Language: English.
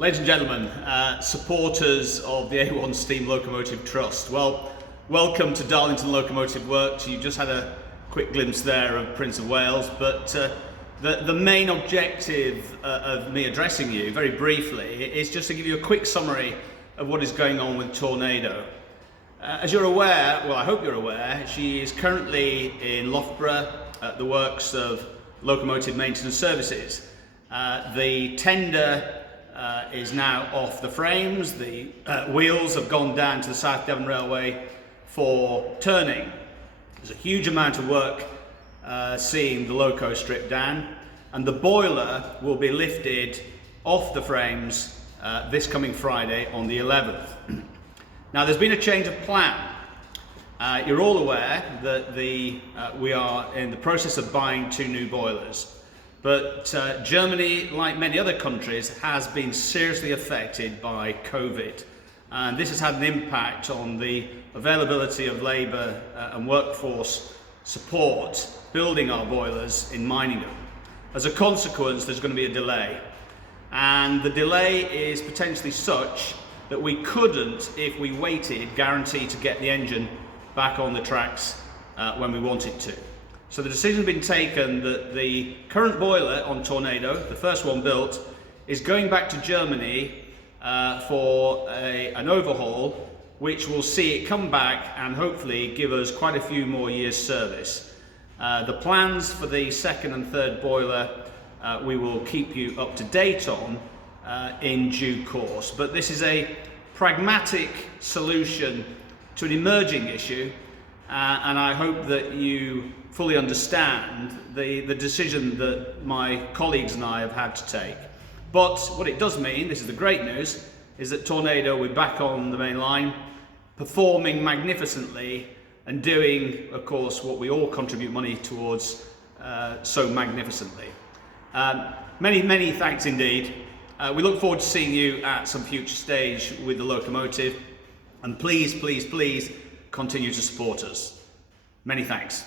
Ladies and gentlemen, supporters of the A1 Steam Locomotive Trust, well, welcome to Darlington Locomotive Works. You just had a quick glimpse there of Prince of Wales, but the main objective of me addressing you very briefly is just to give you a quick summary of what is going on with Tornado. As you're aware, well I hope you're aware, she is currently in Loughborough at the works of Locomotive Maintenance Services. The tender is now off the frames. The wheels have gone down to the South Devon Railway for turning. There's a huge amount of work seeing the loco stripped down, and the boiler will be lifted off the frames this coming Friday on the 11th. Now there's been a change of plan. You're all aware that we are in the process of buying 2 new boilers. But Germany, like many other countries, has been seriously affected by COVID. And this has had an impact on the availability of labour and workforce support building our boilers in Meiningen. As a consequence, there's going to be a delay. And the delay is potentially such that we couldn't, if we waited, guarantee to get the engine back on the tracks when we want it to. So the decision has been taken that the current boiler on Tornado, the first one built, is going back to Germany for an overhaul, which will see it come back and hopefully give us quite a few more years service. The plans for the second and third boiler we will keep you up to date on in due course. But this is a pragmatic solution to an emerging issue, and I hope that you fully understand the decision that my colleagues and I have had to take. But what it does mean, this is the great news, is that Tornado, we're back on the main line, performing magnificently and doing, of course, what we all contribute money towards so magnificently. Many thanks indeed. We look forward to seeing you at some future stage with the locomotive, and please continue to support us. Many thanks.